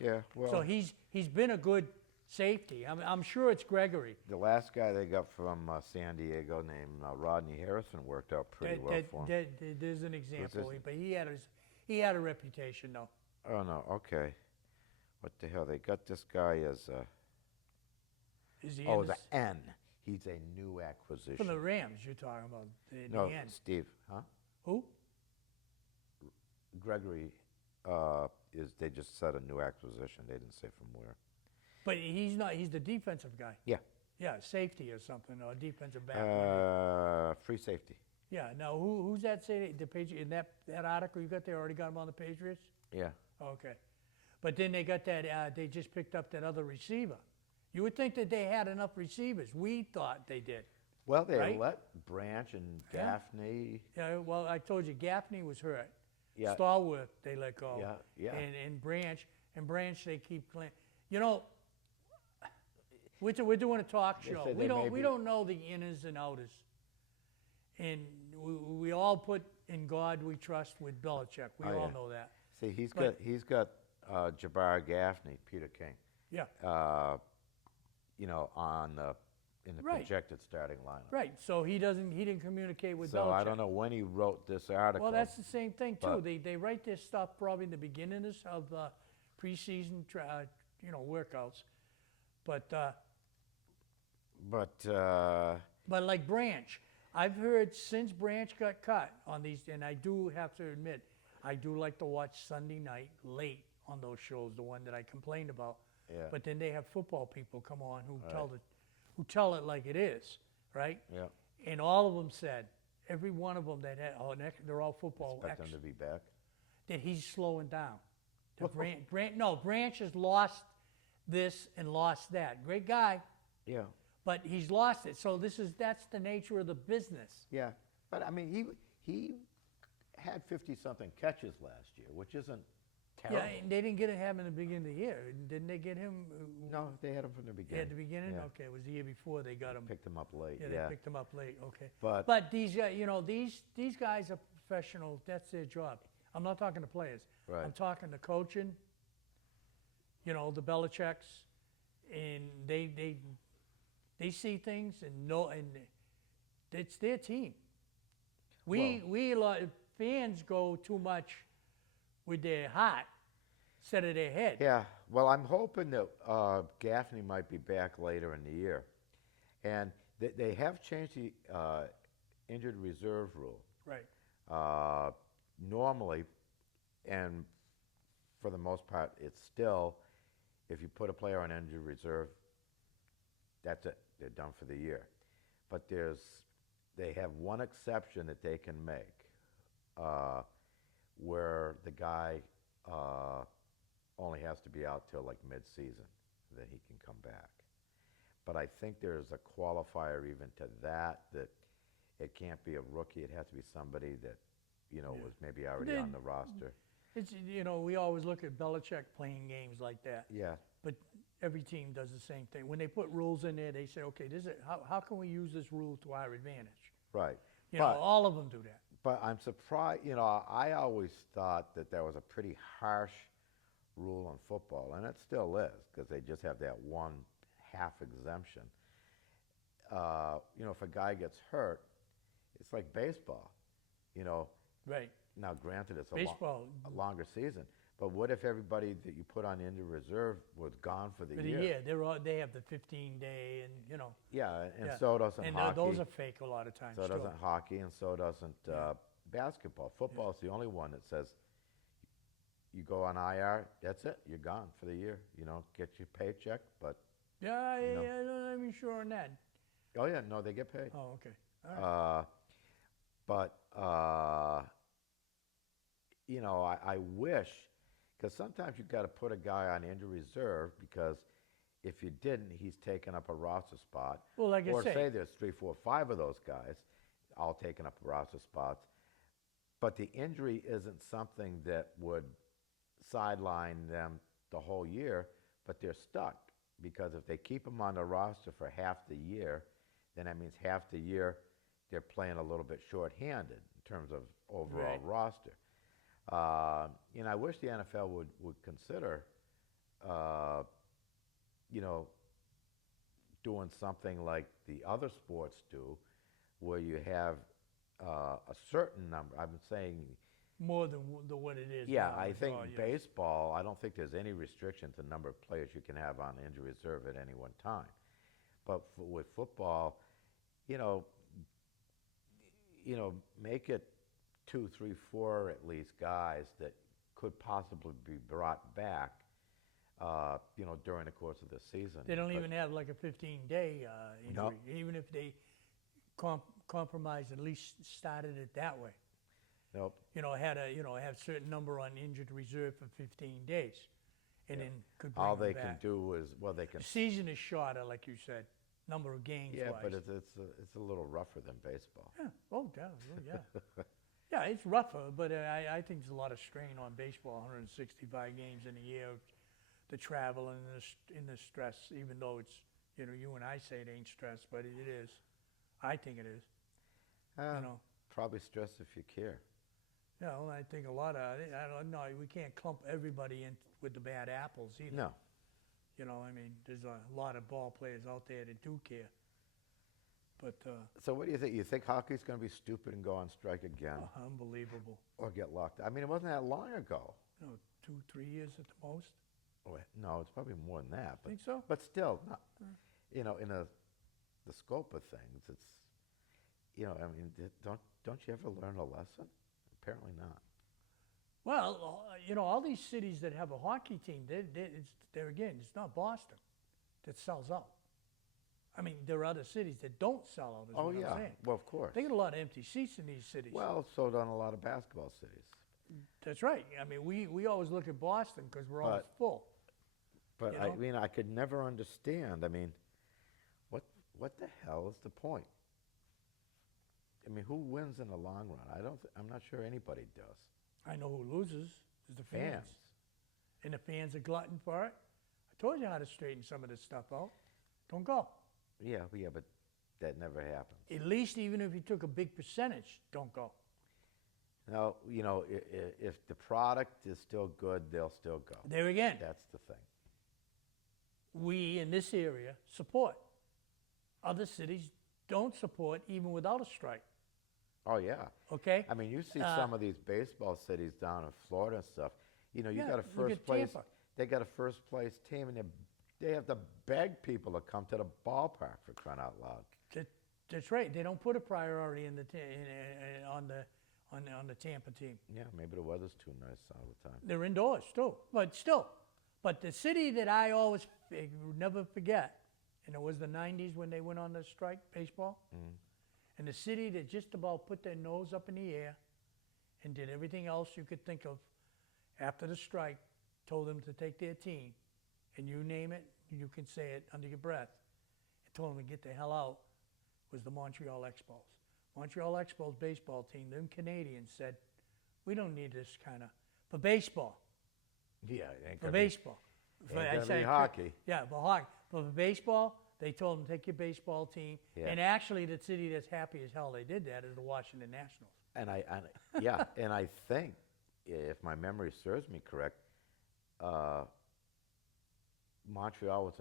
Yeah, well, So he's been a good safety. I'm sure it's Gregory. the last guy they got from San Diego named Rodney Harrison worked out pretty well for him. There's an example, this? but he had a reputation though. Oh, no, okay. What the hell? They got this guy as, Is he oh, in the this, N. He's a new from acquisition. the Rams? You're talking about No, the end. Steve, huh? Who? Gregory they just said a new acquisition. They didn't say from where. But he's not. He's the defensive guy. Yeah. Yeah, safety or something, or defensive back. Free safety. Yeah. Now, who's that? Say the Patriots in that article you got there? Already got him on the Patriots. Yeah. Okay. But then they got that. They just picked up that other receiver. You would think that they had enough receivers. We thought they did. Well, they Right? let Branch and Yeah. Gaffney. Yeah. Well, I told you, Gaffney was hurt. Yeah. Stallworth they let go. Yeah, yeah. And Branch they keep playing. You know, we're doing a talk They show. said We they don't may we be- don't know the inners and outers. And we all put in God we trust with Belichick. We Oh, all yeah. know that. See, he's But- got Jabbar Gaffney, Peter King. Yeah. In the Right. projected starting lineup. Right. So he didn't communicate with So Belichick. I don't know when he wrote this article. Well, that's the same thing too. But- They write this stuff probably in the beginning of preseason workouts, but like Branch, I've heard since Branch got cut on these, and I do have to admit, I do like to watch Sunday night late on those shows, the one that I complained about. Yeah. But then they have football people come on who tell it like it is, right? Yeah. And all of them said, every one of them they're all football Expect him experts, to be back. that he's slowing down. Branch has lost this and lost that. Great guy, Yeah, but he's lost it. So that's the nature of the business. yeah. But I mean, he had 50-something catches last year, which isn't terrible. Yeah, and they didn't get him in the beginning of the year. Didn't they get him? No, they had him from the beginning. At the beginning? Yeah. Okay, it was the year before they got him. Picked him up late. Yeah, Yeah, they picked him up late. Okay. But- these, these guys are professional. That's their job. I'm not talking to players. Right. I'm talking to coaching. The Belichicks, and they see things and know, and it's their team. Fans go too much with their heart instead of their head. Yeah, well, I'm hoping that Gaffney might be back later in the year. And they have changed the injured reserve rule. Right. Normally, and for the most part, it's still, if you put a player on injured reserve, that's it. They're done for the year. But they have one exception that they can make, where the guy only has to be out till like mid-season, then he can come back. But I think there's a qualifier even to that it can't be a rookie. It has to be somebody that, was maybe already on the roster. It's we always look at Belichick playing games like that. Yeah, But every team does the same thing. When they put rules in there, they say, okay, how can we use this rule to our advantage? right. All of them do that. But I'm surprised, I always thought that there was a pretty harsh rule on football, and it still is, because they just have that one half exemption. If a guy gets hurt, it's like baseball. Right. Now, granted, it's Baseball. a longer season, but what if everybody that you put on injured reserve was gone for the For the year? year, they have the 15-day, and Yeah, and yeah. so doesn't and hockey. those are fake a lot of times. So too. doesn't hockey, and so doesn't basketball. Football is the only one that says you go on IR, that's it, you're gone for the year. Get your paycheck, but Yeah, I'm not even sure on that. oh yeah, no, they get paid. Oh, okay. All right. But I wish, because sometimes you've got to put a guy on injury reserve, because if you didn't, he's taking up a roster spot. Well, like I or say- say there's 3, 4, 5 of those guys all taking up roster spots, but the injury isn't something that would sideline them the whole year, but they're stuck, because if they keep them on the roster for half the year, then that means half the year they're playing a little bit shorthanded in terms of overall Right. roster. I wish the NFL would consider, doing something like the other sports do, where you have a certain number. I've been saying, More than what it is. yeah, now, I is think all, yes. baseball, I don't think there's any restriction to the number of players you can have on injury reserve at any one time. But with football, make it 2, 3, 4 at least guys that could possibly be brought back, during the course of the season. They don't But- even have like a 15-day No. injury, even if they compromise, at least started it that way. Nope. Had a certain number on injured reserve for 15 days, and then could bring All them they back. can do is, well, they can. The season is shorter, like you said, number of games. Yeah, wise. but it's a little rougher than baseball. Yeah. Oh, yeah. Yeah, it's rougher, but I think there's a lot of strain on baseball. 165 games in a year, the travel and the stress. Even though it's you and I say it ain't stress, but it is. I think it is. Probably stress if you care. I think a lot of I don't know. We can't clump everybody in with the bad apples either. No. There's a lot of ball players out there that do care. But So what do you think? You think hockey's going to be stupid and go on strike again, unbelievable. or get locked? I mean, it wasn't that long ago. 2-3 years at the most. Oh, no, it's probably more than that. But, Think so? But still, not, in the scope of things, it's, don't you ever learn a lesson? Apparently not. Well, all these cities that have a hockey team, they're again, it's not Boston that sells out. I mean, there are other cities that don't sell out, is Oh what yeah, I'm saying. well of course. They get a lot of empty seats in these cities. Well, so done a lot of basketball cities. That's right. I mean, we always look at Boston because we're always But- full. But You I know? mean, I could never understand. I mean, what the hell is the point? I mean, who wins in the long run? I'm not sure anybody does. I know who loses is the fans. Fans. And the fans are glutton for it. I told you how to straighten some of this stuff out. Don't go. Yeah, but that never happens. At least even if you took a big percentage, don't go. No, if the product is still good, they'll still go. There again, That's the thing. we in this area support. Other cities don't support even without a strike. Oh yeah. Okay? I mean, you see some of these baseball cities down in Florida and stuff. You Yeah, got a look first at place. Tampa. They got a first place team, and they have to beg people to come to the ballpark for crying out loud. That's right. They don't put a priority in the on the Tampa team. Yeah, maybe the weather's too nice all the time. They're indoors too, but still. But the city that I always never forget, and it was the '90s when they went on the strike, baseball, and the city that just about put their nose up in the air and did everything else you could think of after the strike, told them to take their team, and you name it, you can say it under your breath, and told them to get the hell out, was the Montreal Expos. Montreal Expos baseball team, them Canadians said, we don't need this kind of, for baseball, Yeah, it ain't for gonna be- baseball. ain't I gonna be say- hockey. Yeah, for hockey. But for baseball, they told them, take your baseball team. Yeah. And actually, the city that's happy as hell they did that is the Washington Nationals. And and I think, if my memory serves me correct, Montreal was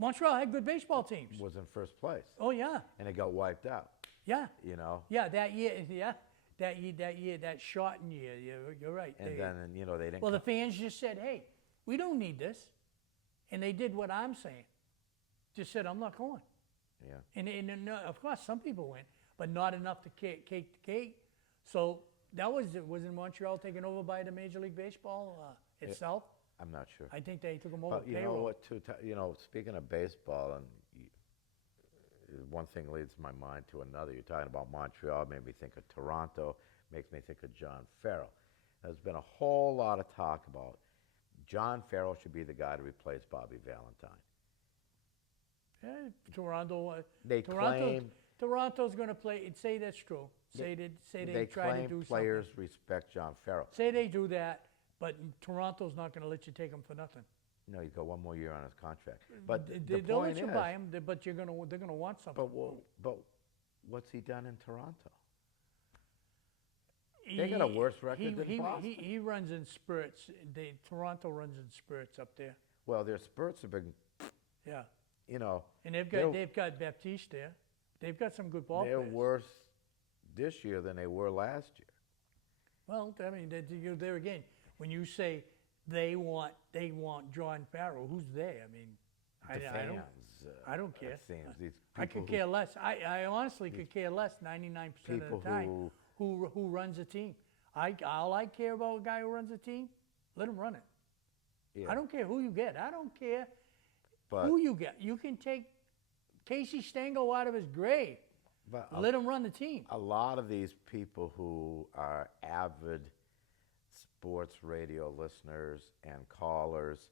Montreal had good baseball teams. was in first place, Oh, yeah. and it got wiped out. Yeah. Yeah, that year, that shortened year, you're right. And then they didn't. Well, the fans just said, hey, we don't need this. And they did what I'm saying. Just said, I'm not going. yeah. And of course, some people went, but not enough to cake the cake. So that wasn't Montreal taken over by the Major League Baseball itself? I'm not sure. I think they took them over But you know payroll. what? Too, speaking of baseball, and one thing leads my mind to another. You're talking about Montreal, made me think of Toronto, makes me think of John Farrell. There's been a whole lot of talk about John Farrell should be the guy to replace Bobby Valentine. Yeah, Toronto. They claim Toronto's going to play. Say that's true. Say they try to claim do players something. respect John Farrell. Say they do that, but Toronto's not going to let you take him for nothing. No, he's got one more year on his contract. But They'll let point you is, buy him, but they're going to want something. but what's he done in Toronto? They got a worse record than Boston. He runs in spurts. Toronto runs in spurts up there. Well, their spurts have been, Yeah, and they're- they've got Baptiste there. They've got some good ball they're players. worse this year than they were last year. Well, I mean, you're there again. When you say they want John Farrell, who's they? I mean, The I don't. fans, I don't care. it seems. These I people could who- care less. I honestly could care less 99% of people the time who runs a team. All I care about a guy who runs a team, let him run it. Yeah, I don't care who you get. I don't care but, who you get. You can take Casey Stengel out of his grave. but Let him run the team. a lot of these people who are avid sports radio listeners and callers,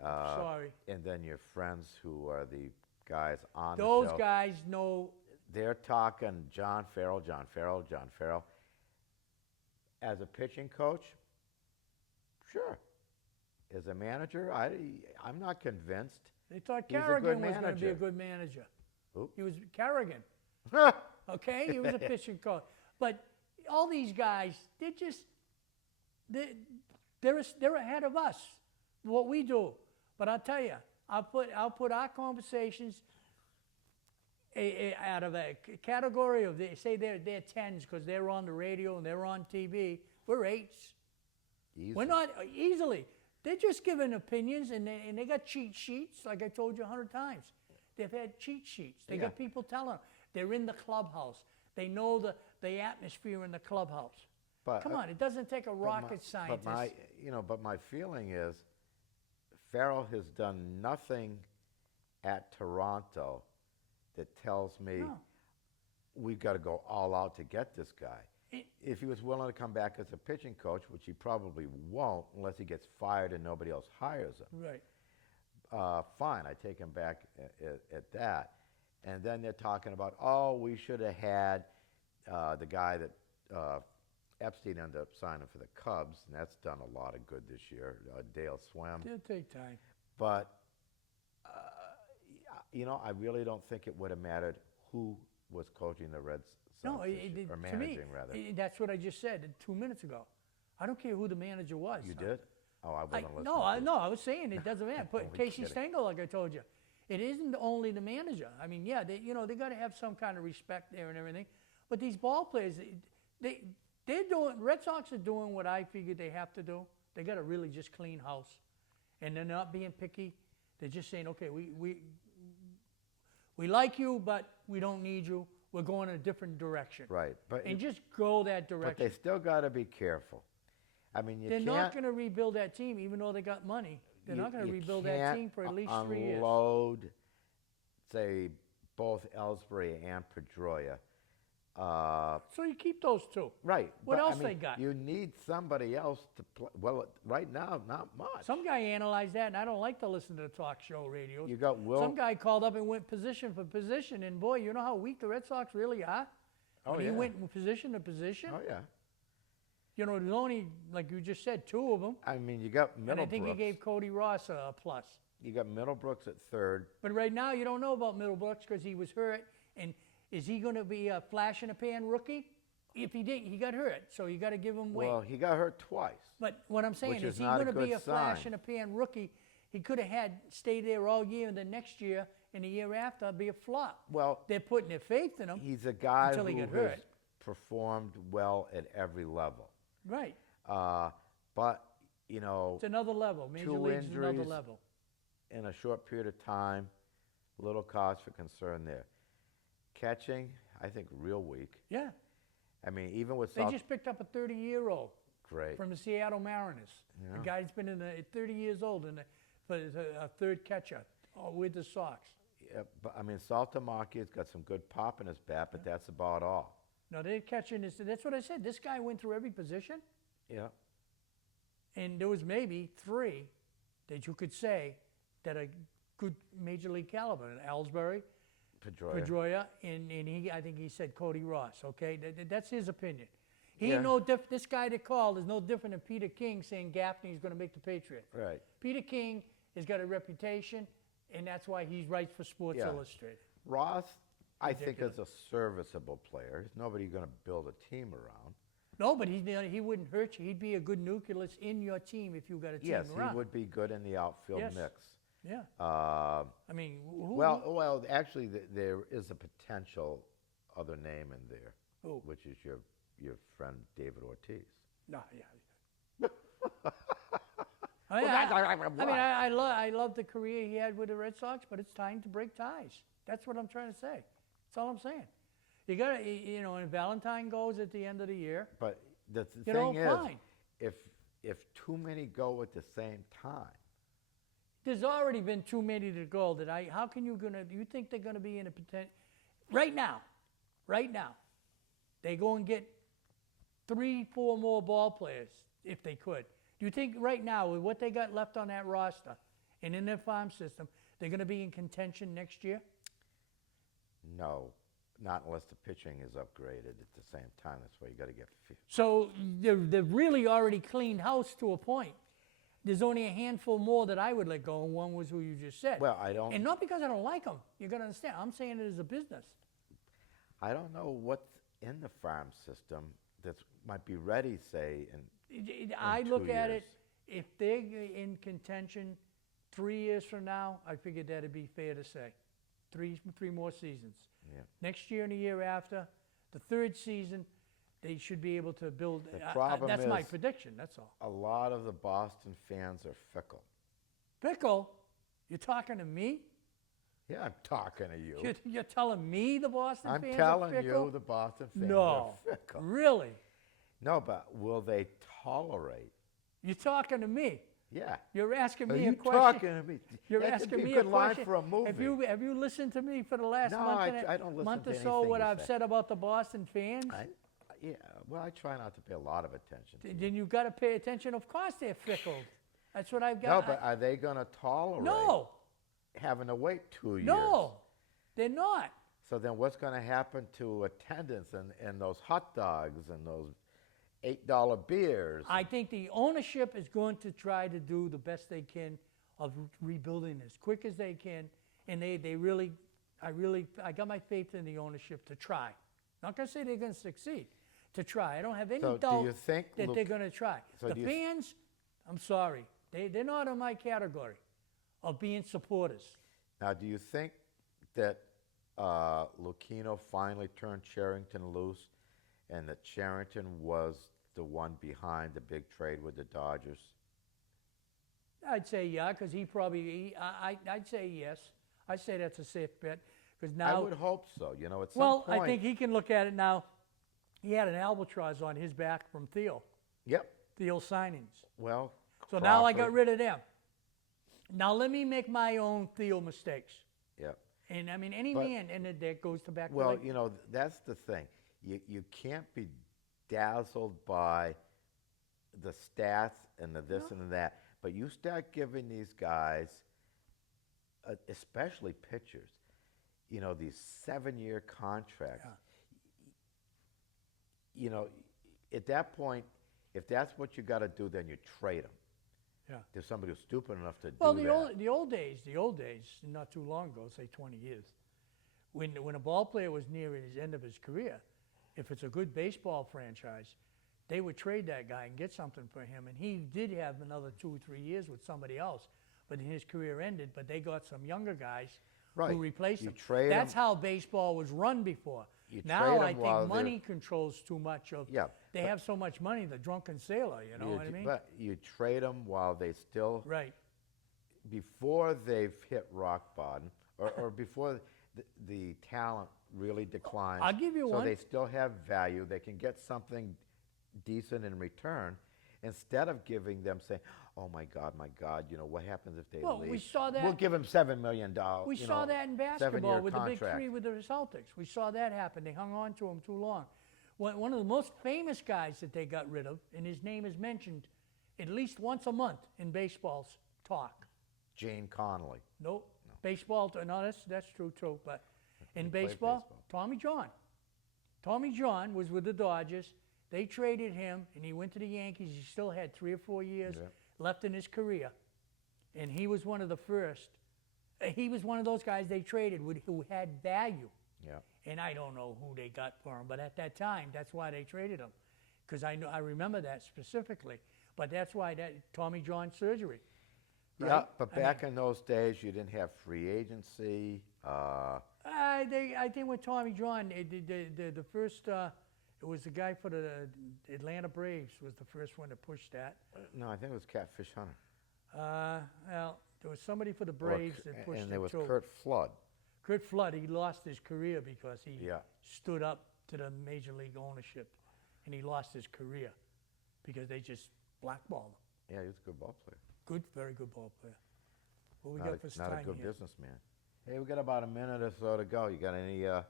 Sorry. and then your friends who are the guys on Those the show, guys know. they're talking John Farrell, John Farrell, John Farrell. As a pitching coach, sure. As a manager, I'm not convinced. They thought He's a Kerrigan good was going to be a manager. good manager. Who? He was Kerrigan. Okay, he was a pitching coach. But all these guys, they're ahead of us. What we do. But I'll tell you, I'll put our conversations out of a category of say they're 10s because they're on the radio and they're on TV. We're 8s. Easy. We're not easily. They're just giving opinions, and they got cheat sheets, like I told you 100 times. They've had cheat sheets. They Yeah. got people telling them. They're in the clubhouse. They know the atmosphere in the clubhouse. But, Come on, it doesn't take a rocket scientist. But my feeling is, Farrell has done nothing at Toronto that tells me No. we've got to go all out to get this guy. if he was willing to come back as a pitching coach, which he probably won't unless he gets fired and nobody else hires him, Right. fine, I take him back at that. And then they're talking about, oh, we should have had the guy that Epstein ended up signing for the Cubs, and that's done a lot of good this year, Dale Swim. It'll take time. But, I really don't think it would have mattered who was coaching the Red Sox No, this year, or to me, managing, rather. that's what I just said 2 minutes ago. I don't care who the manager was. You did? Oh, I wasn't listening. No, I was saying it doesn't matter. Put Only Casey kidding. Stengel, like I told you. It isn't only the manager. I mean, yeah, they got to have some kind of respect there and everything. But these ball players, they're doing. Red Sox are doing what I figured they have to do. They got to really just clean house, and they're not being picky. They're just saying, okay, we like you, but we don't need you. We're going in a different direction. Right. And just go that But direction. they still got to be careful. I mean, you They're can't... not going to rebuild that team, even though they got money. They're not going to rebuild that team for at least 3 years. Unload, say, both Ellsbury and Pedroia. So you keep those two. Right. What but, else I mean, they got? You need somebody else to play. Well, right now, not much. Some guy analyzed that, and I don't like to listen to the talk show radios. You got Will. Some guy called up and went position for position, and boy, you know how weak the Red Sox really are? Oh, When yeah. he went from position to position? Oh, yeah. There's only, like you just said, 2 of them. I mean, you got Middlebrooks. And I think he gave Cody Ross a plus. You got Middlebrooks at third. But right now, you don't know about Middlebrooks because he was hurt. And is he going to be a flash-in-the-pan rookie? If he did, he got hurt, so you got to give him weight. Well, he got hurt twice. But what I'm saying Which is is he not a going to be good a flash sign. in a pan rookie? He could have stayed there all year, and then next year and the year after be a flop. Well, They're putting their faith in him. he's a guy Until who he has got hurt. performed well at every level. Right. But, It's another level. Major 2 League's another injuries. level. In a short period of time, little cause for concern there. Catching, I think, real weak. Yeah. I mean, even with They South... just picked up a 30-year-old Great. from the Seattle Mariners. Yeah. The guy's been 30 years old and for a third catcher with the Sox. Yeah, but, I mean, Saltamakia's got some good pop in his bat, but that's about all. No, they're catching this. That's what I said. This guy went through every position, Yeah. and there was maybe 3 that you could say that are good major league caliber. Ellsbury, Pedroia, and I think he said Cody Ross. Okay, that's his opinion. He Yeah. ain't no diff. This guy that called is no different than Peter King saying Gaffney's going to make the Patriot. Right. Peter King has got a reputation, and that's why he writes for Sports Yeah. Illustrated. Ross, I think, Ridiculous. is a serviceable player. There's nobody going to build a team around. No, but he wouldn't hurt you. He'd be a good nucleus in your team if you got a team Yes, around. he would be good in the outfield Yes. mix. Yeah. Uh, I mean, who? well, actually, there is a potential other name in there, Who? which is your friend David Ortiz. No, yeah. I love the career he had with the Red Sox, but it's time to break ties. That's what I'm trying to say. That's all I'm saying. You got to, and Valentine goes at the end of the year. But the You know, thing is, fine. if too many go at the same time, There's already been too many to go that how can you you think they're gonna be in a potential, right now, they go and get 3-4 more ball players if they could. Do you think right now with what they got left on that roster and in their farm system, they're gonna be in contention next year? no, not unless the pitching is upgraded at the same time. That's why you got to get. So they've really already cleaned house to a point. There's only a handful more that I would let go, and one was who you just said. Well, I don't. And not because I don't like them. You got to understand. I'm saying it as a business. I don't know what's in the farm system that might be ready, say, I 2 look at years. it, if they're in contention 3 years from now, I figured that'd be fair to say. Three more seasons. Yeah. Next year and the year after, the 3rd season, they should be able to build. The problem that's my is- prediction. That's all. A lot of the Boston fans are fickle. Pickle, you're talking to me? Yeah, I'm talking to you. You're telling me the Boston I'm fans telling are fickle? you, the Boston fans No, are fickle. really? No, but will they tolerate? You're talking to me. Yeah. You're asking Are me you a question. talking to me? You're That could asking be me a good a line question. for a movie. Have you listened to me for the last No, month, I don't listen month to or so? anything What you I've say. said about the Boston fans? Yeah, well, I try not to pay a lot of attention to it. Then you've got to pay attention. Of course they're fickle. That's what I've No, got. but are they going to tolerate No, having to wait 2 years? no, they're not. So then what's going to happen to attendance and those hot dogs and those $8 beers? I think the ownership is going to try to do the best they can of rebuilding as quick as they can, and they really, I got my faith in the ownership to try. Not gonna say they're gonna succeed, to try. I don't have any So do doubt you think, that Luke- they're gonna try. so The do you- fans, I'm sorry, they're not in my category of being supporters. Now, do you think that Lucchino finally turned Charrington loose and that Charrington was the one behind the big trade with the Dodgers? I'd say yeah, because he probably, I'd say yes. I'd say that's a safe bet, because now. I would hope so. You know, at some Well, point. I think he can look at it now. He had an albatross on his back from Theo Yep. signings. Well. So now I got Crawford- rid of them. Now let me make my own Theo mistakes. Yep. And I mean, any But- man, and that goes to back to Well, like, you know, that's the thing. You can't be dazzled by the stats and the this and that, but you start giving these guys, especially pitchers, you know, these 7-year contracts. You know, at that point, if that's what you got to do, then you trade them. yeah. There's somebody who's stupid enough to Well, do the that. old days, not too long ago, say 20 years, when a ball player was near his end of his career, if it's a good baseball franchise, they would trade that guy and get something for him. And he did have another 2 or 3 years with somebody else, but then his career ended. But they got some younger guys Right. who replaced You him. trade That's 'em- how baseball was run before. You Now trade 'em I while think they're- money controls too much of. Yeah, They have so much money, the drunken sailor. You know what I mean? But you trade them while they still Right. before they've hit rock bottom or before the talent really declines. I'll give you so one. they still have value. They can get something decent in return instead of giving them saying, oh my God, you know, what happens if they Well, leave? we saw that- We'll give them $7 million. We saw that in basketball 7-year with the big contract. three with the Celtics. We saw that happen. They hung on to him too long. One of the most famous guys that they got rid of, and his name is mentioned at least once a month in baseball's talk. Gene Connolly. Nope. Baseball, no, that's true too. But in He played baseball, baseball. Tommy John. Tommy John was with the Dodgers. They traded him, and he went to the Yankees. He still had 3 or 4 years Yeah. left in his career, and he was one of the first. He was one of those guys they traded who had value. Yeah. And I don't know who they got for him, but at that time, that's why they traded him, because I remember that specifically. But that's why that Tommy John surgery. Yeah, right? but I mean, back in those days, you didn't have free agency. I think with Tommy John, the first, it was the guy for the Atlanta Braves was the first one to push that. No, I think it was Catfish Hunter. Well, there was somebody for the Or Braves K- that pushed and it there was too. Kurt Flood. Kurt Flood, he lost his career because he Yeah. stood up to the major league ownership, and he lost his career because they just blackballed him. Yeah, he was a good ball player. Good, very good ball player. What we Not got for not a time good here? businessman. Hey, we got about a minute or so to go. You got any No,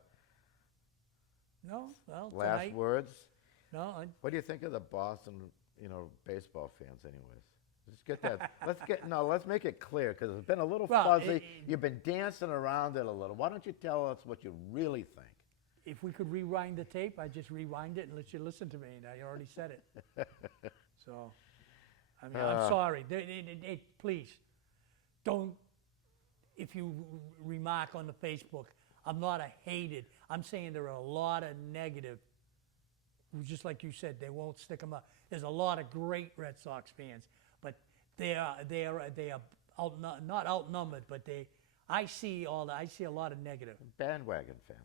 well, last tonight. words? No, What do you think of the Boston, baseball fans, anyways? Let's get that. Let's make it clear because it's been a little Well, fuzzy. You've been dancing around it a little. Why don't you tell us what you really think? if we could rewind the tape, I'd just rewind it and let you listen to me. And I already said it. So, I mean, I'm sorry. Please, don't. If you remark on the Facebook, I'm not a hated. I'm saying there are a lot of negative. Just like you said, they won't stick them up. There's a lot of great Red Sox fans, but they are not outnumbered, but I see a lot of negative. Bandwagon fans.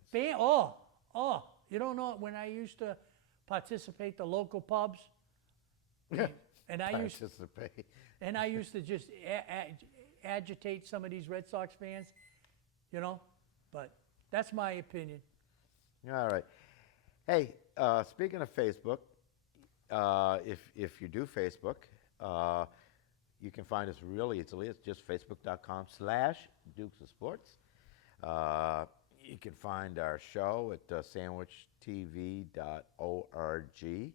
You don't know when I used to participate the local pubs, and I used to just agitate some of these Red Sox fans, But that's my opinion. All right. Hey, speaking of Facebook, if you do Facebook, you can find us really easily. It's just facebook.com/Dukes of Sports. You can find our show at sandwichtv.org.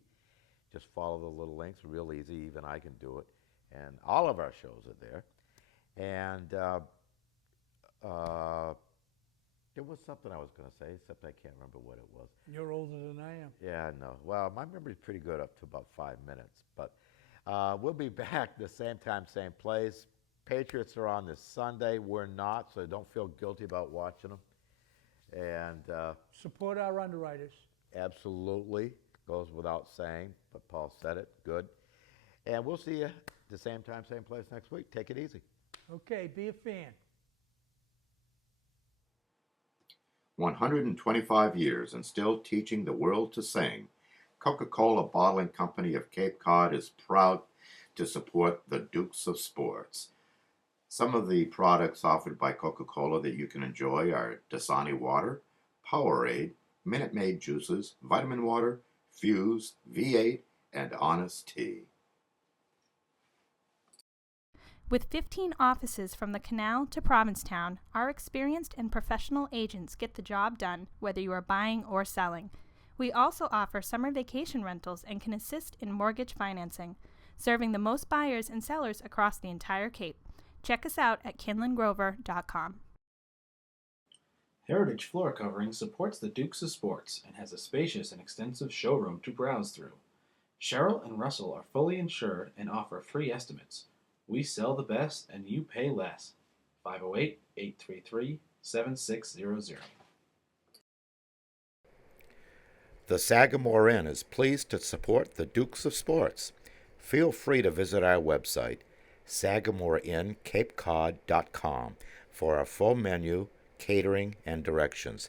Just follow the little links, real easy, even I can do it. And all of our shows are there. And there was something I was going to say, except I can't remember what it was. You're older than I am. Yeah, no. Well, my memory's pretty good up to about 5 minutes. But we'll be back the same time, same place. Patriots are on this Sunday. We're not, so don't feel guilty about watching them. And Support our underwriters. absolutely, goes without saying, but Paul said it. Good. And we'll see you the same time, same place next week. Take it easy. Okay, be a fan. 125 years and still teaching the world to sing, Coca-Cola Bottling Company of Cape Cod is proud to support the Dukes of Sports. Some of the products offered by Coca-Cola that you can enjoy are Dasani Water, Powerade, Minute Maid Juices, Vitamin Water, Fuse, V8, and Honest Tea. With 15 offices from the Canal to Provincetown, our experienced and professional agents get the job done, whether you are buying or selling. We also offer summer vacation rentals and can assist in mortgage financing, serving the most buyers and sellers across the entire Cape. Check us out at kinlangrover.com. Heritage Floor Covering supports the Dukes of Sports and has a spacious and extensive showroom to browse through. Cheryl and Russell are fully insured and offer free estimates. We sell the best and you pay less. 508-833-7600. The Sagamore Inn is pleased to support the Dukes of Sports. Feel free to visit our website, SagamoreInnCapeCod.com, for our full menu, catering, and directions.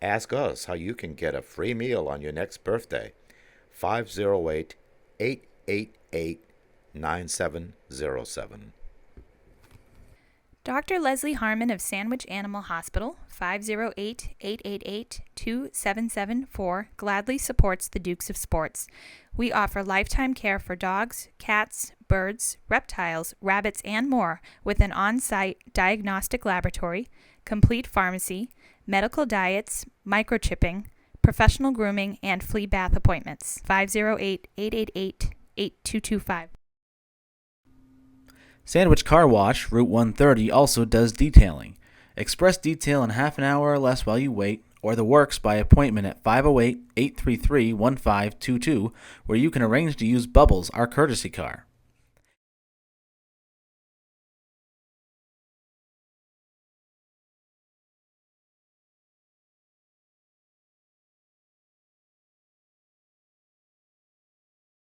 Ask us how you can get a free meal on your next birthday. 508-888-9707. Dr. Leslie Harmon of Sandwich Animal Hospital, 508-888-2774, gladly supports the Dukes of Sports. We offer lifetime care for dogs, cats, birds, reptiles, rabbits, and more with an on-site diagnostic laboratory, complete pharmacy, medical diets, microchipping, professional grooming, and flea bath appointments. 508-888-8225. Sandwich Car Wash, Route 130, also does detailing. Express detail in half an hour or less while you wait, or the works by appointment at 508-833-1522, where you can arrange to use Bubbles, our courtesy car.